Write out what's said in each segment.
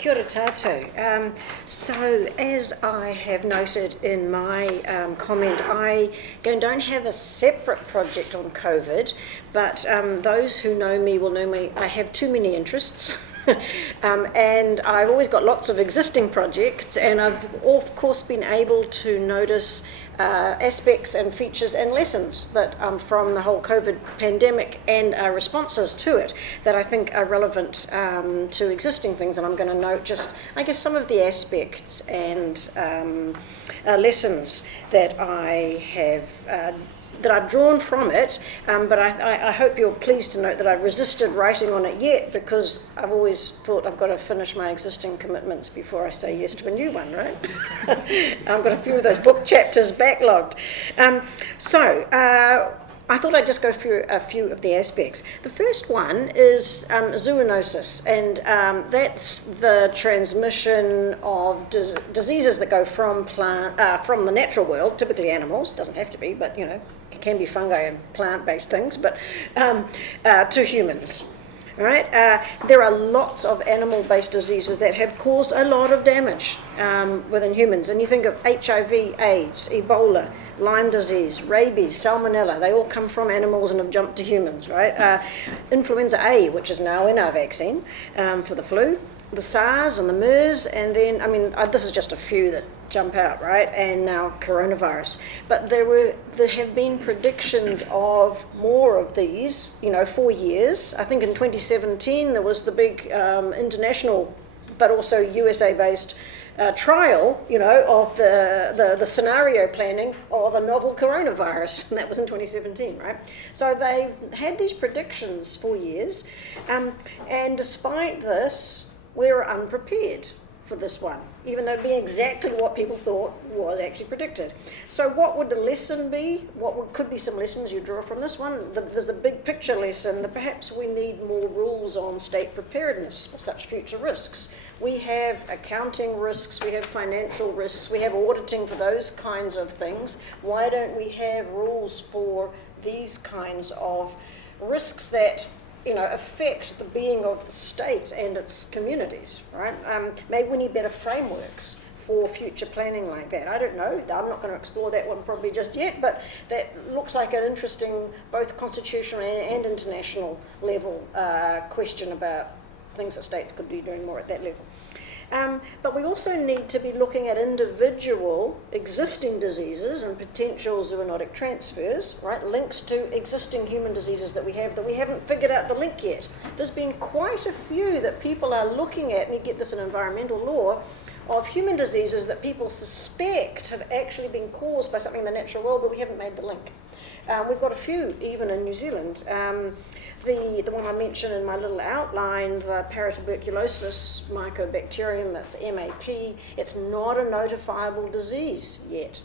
Kia ora tātou. So, as I have noted in my comment, I don't have a separate project on COVID, but those who know me will know me. I have too many interests. And I've always got lots of existing projects, and I've of course been able to notice aspects and features and lessons that from the whole COVID pandemic and responses to it that I think are relevant to existing things, and I'm going to note just, I guess, some of the aspects and lessons that I have that I've drawn from it, but I hope you're pleased to note that I've resisted writing on it yet, because I've always thought I've got to finish my existing commitments before I say yes to a new one, right? I've got a few of those book chapters backlogged. So I thought I'd just go through a few of the aspects. The first one is zoonosis, and that's the transmission of diseases that go from the natural world, typically animals, doesn't have to be, but you know, it can be fungi and plant-based things, but to humans. All right. There are lots of animal-based diseases that have caused a lot of damage within humans, and you think of HIV, AIDS, Ebola, Lyme disease, rabies, salmonella, they all come from animals and have jumped to humans, right? Influenza A, which is now in our vaccine for the flu, the SARS and the MERS, and then, I mean, this is just a few that jump out, right? And now coronavirus. But there have been predictions of more of these, you know, for years. I think in 2017 there was the big international, but also USA-based trial, you know, of the scenario planning of a novel coronavirus, and that was in 2017, right? So they've had these predictions for years, and despite this, we're unprepared for this one, even though it'd be exactly what people thought was actually predicted. So what would the lesson be? Could be some lessons you draw from this one? There's the big picture lesson that perhaps we need more rules on state preparedness for such future risks. We have accounting risks, we have financial risks, we have auditing for those kinds of things. Why don't we have rules for these kinds of risks that, you know, affect the being of the state and its communities, right? Maybe we need better frameworks for future planning like that. I don't know. I'm not going to explore that one probably just yet, but that looks like an interesting, both constitutional and international level question about things that states could be doing more at that level. But we also need to be looking at individual existing diseases and potential zoonotic transfers, right? Links to existing human diseases that we haven't figured out the link yet. There's been quite a few that people are looking at, and you get this in environmental law, of human diseases that people suspect have actually been caused by something in the natural world, but we haven't made the link. We've got a few, even in New Zealand. The one I mentioned in my little outline, the paratuberculosis mycobacterium, that's MAP, it's not a notifiable disease yet.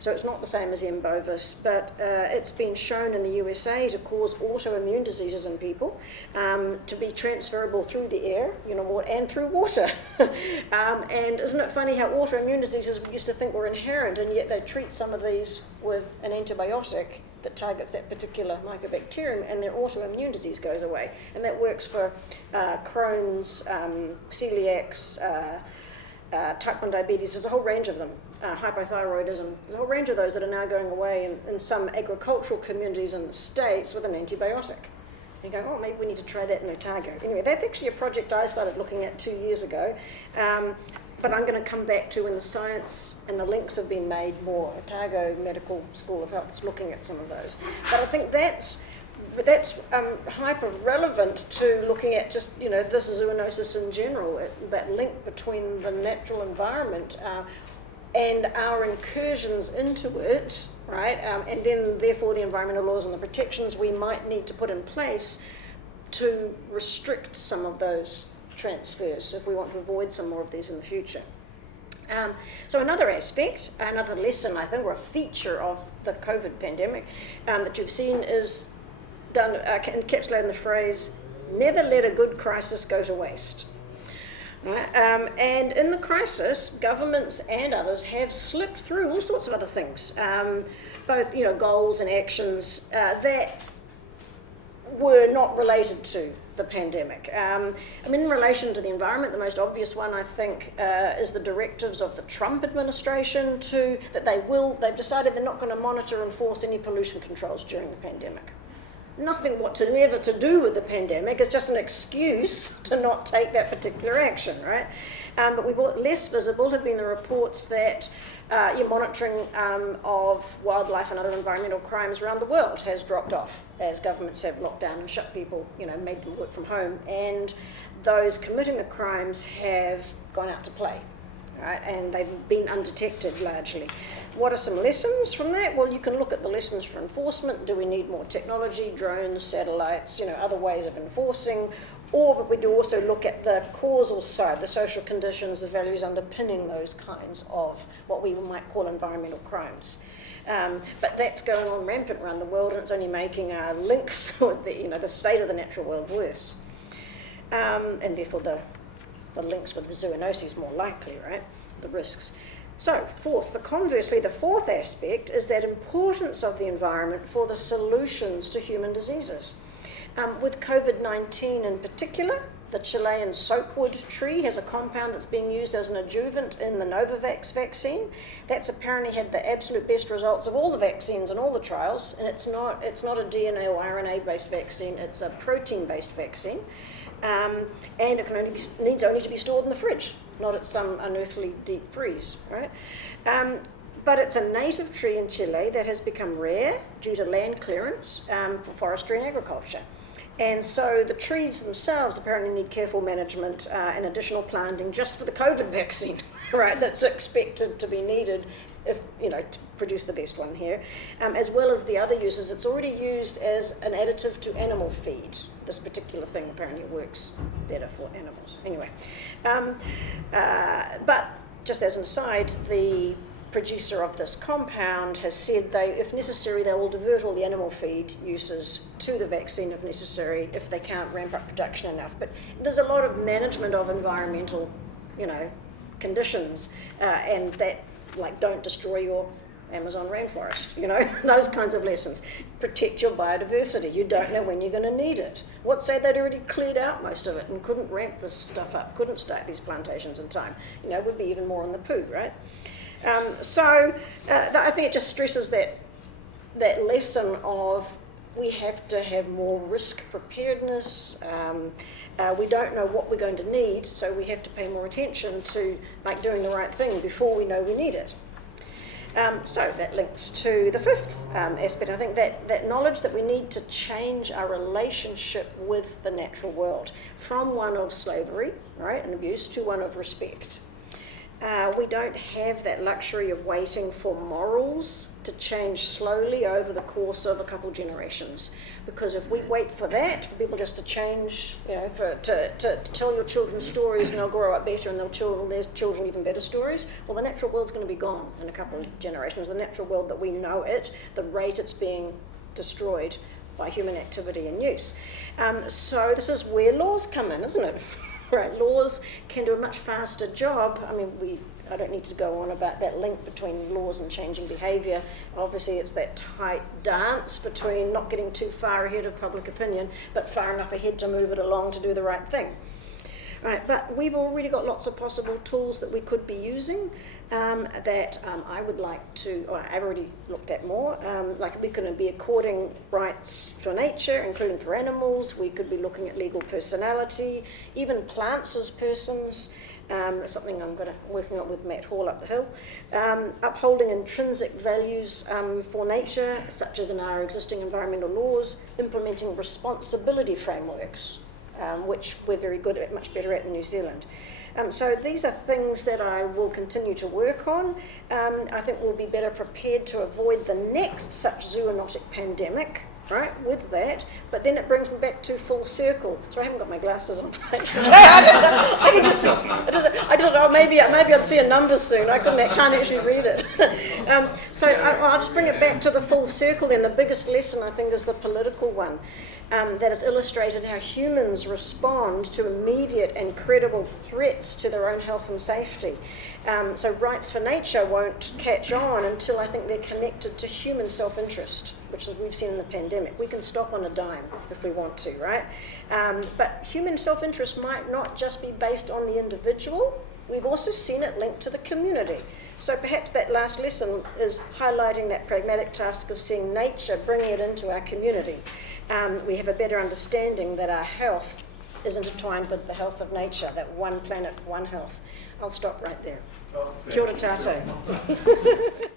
So it's not the same as M. bovis, but it's been shown in the USA to cause autoimmune diseases in people, to be transferable through the air, you know, and through water. And isn't it funny how autoimmune diseases we used to think were inherent, and yet they treat some of these with an antibiotic that targets that particular mycobacterium, and their autoimmune disease goes away. And that works for Crohn's, celiacs, type 1 diabetes. There's a whole range of them. Hypothyroidism, there's a whole range of those that are now going away in some agricultural communities in the States with an antibiotic. You go, oh, maybe we need to try that in Otago. Anyway, that's actually a project I started looking at 2 years ago, but I'm going to come back to when the science and the links have been made more. Otago Medical School of Health is looking at some of those. But I think that's hyper relevant to looking at just, you know, this is zoonosis in general, that link between the natural environment and our incursions into it, right? And then therefore the environmental laws and the protections we might need to put in place to restrict some of those transfers if we want to avoid some more of these in the future. So another aspect, another lesson I think, or a feature of the COVID pandemic that you've seen is encapsulated in the phrase, never let a good crisis go to waste. Right? And in the crisis, governments and others have slipped through all sorts of other things, both, you know, goals and actions that were not related to the pandemic. In relation to the environment, the most obvious one, I think, is the directives of the Trump administration they've decided they're not going to monitor and enforce any pollution controls during the pandemic. Nothing whatsoever to do with the pandemic. It's just an excuse to not take that particular action, right? But less visible have been the reports that monitoring of wildlife and other environmental crimes around the world has dropped off as governments have locked down and shut people, made them work from home, and those committing the crimes have gone out to play, right? And they've been undetected largely. What are some lessons from that? Well, you can look at the lessons for enforcement. Do we need more technology, drones, satellites, other ways of enforcing? But we do also look at the causal side, the social conditions, the values underpinning those kinds of what we might call environmental crimes. But that's going on rampant around the world, and it's only making our links with the state of the natural world worse. And therefore the links with the zoonosis more likely, right? The risks. So, conversely, the fourth aspect is that importance of the environment for the solutions to human diseases. With COVID-19 in particular, the Chilean soapwood tree has a compound that's being used as an adjuvant in the Novavax vaccine. That's apparently had the absolute best results of all the vaccines and all the trials, and it's not a DNA or RNA-based vaccine, it's a protein-based vaccine. And it needs only to be stored in the fridge, not at some unearthly deep freeze, right? But it's a native tree in Chile that has become rare due to land clearance for forestry and agriculture. And so the trees themselves apparently need careful management and additional planting just for the COVID vaccine, right? That's expected to be needed if, to produce the best one here, as well as the other uses. It's already used as an additive to animal feed. This particular thing apparently works better for animals. Anyway, but just as an aside, the producer of this compound has said if necessary, they will divert all the animal feed uses to the vaccine if necessary, if they can't ramp up production enough. But there's a lot of management of environmental, conditions, and that, don't destroy your Amazon rainforest, those kinds of lessons. Protect your biodiversity. You don't know when you're going to need it. What say they'd already cleared out most of it and couldn't ramp this stuff up, couldn't start these plantations in time. Would be even more on the poo, right? I think it just stresses that lesson of we have to have more risk preparedness. We don't know what we're going to need, so we have to pay more attention to doing the right thing before we know we need it. So that links to the fifth aspect. I think that knowledge that we need to change our relationship with the natural world from one of slavery, right, and abuse to one of respect. We don't have that luxury of waiting for morals to change slowly over the course of a couple generations. Because if we wait for that, for people just to change, to tell your children stories and they'll grow up better and they'll tell their children even better stories, well, the natural world's going to be gone in a couple of generations. The natural world that we know it, the rate it's being destroyed by human activity and use. So this is where laws come in, isn't it? Right, laws can do a much faster job. I don't need to go on about that link between laws and changing behaviour. Obviously, it's that tight dance between not getting too far ahead of public opinion, but far enough ahead to move it along to do the right thing. Right, but we've already got lots of possible tools that we could be using that I would like to, or I've already looked at more. We could be according rights for nature, including for animals. We could be looking at legal personality, even plants as persons. That's something I'm working on with Matt Hall up the hill. Upholding intrinsic values for nature, such as in our existing environmental laws, implementing responsibility frameworks, which we're very good at, much better at in New Zealand. So these are things that I will continue to work on. I think we'll be better prepared to avoid the next such zoonotic pandemic, right, with that. But then it brings me back to full circle. So I haven't got my glasses on. I thought, maybe I'd see a number soon. I can't actually read it. So I'll just bring it back to the full circle then. The biggest lesson, I think, is the political one. That has illustrated how humans respond to immediate and credible threats rights to their own health and safety. So rights for nature won't catch on until I think they're connected to human self-interest, which is we've seen in the pandemic. We can stop on a dime if we want to, right? But human self-interest might not just be based on the individual. We've also seen it linked to the community. So perhaps that last lesson is highlighting that pragmatic task of seeing nature, bringing it into our community. We have a better understanding that our health is intertwined with the health of nature, that one planet, one health. I'll stop right there. Oh, Kia ora tātou.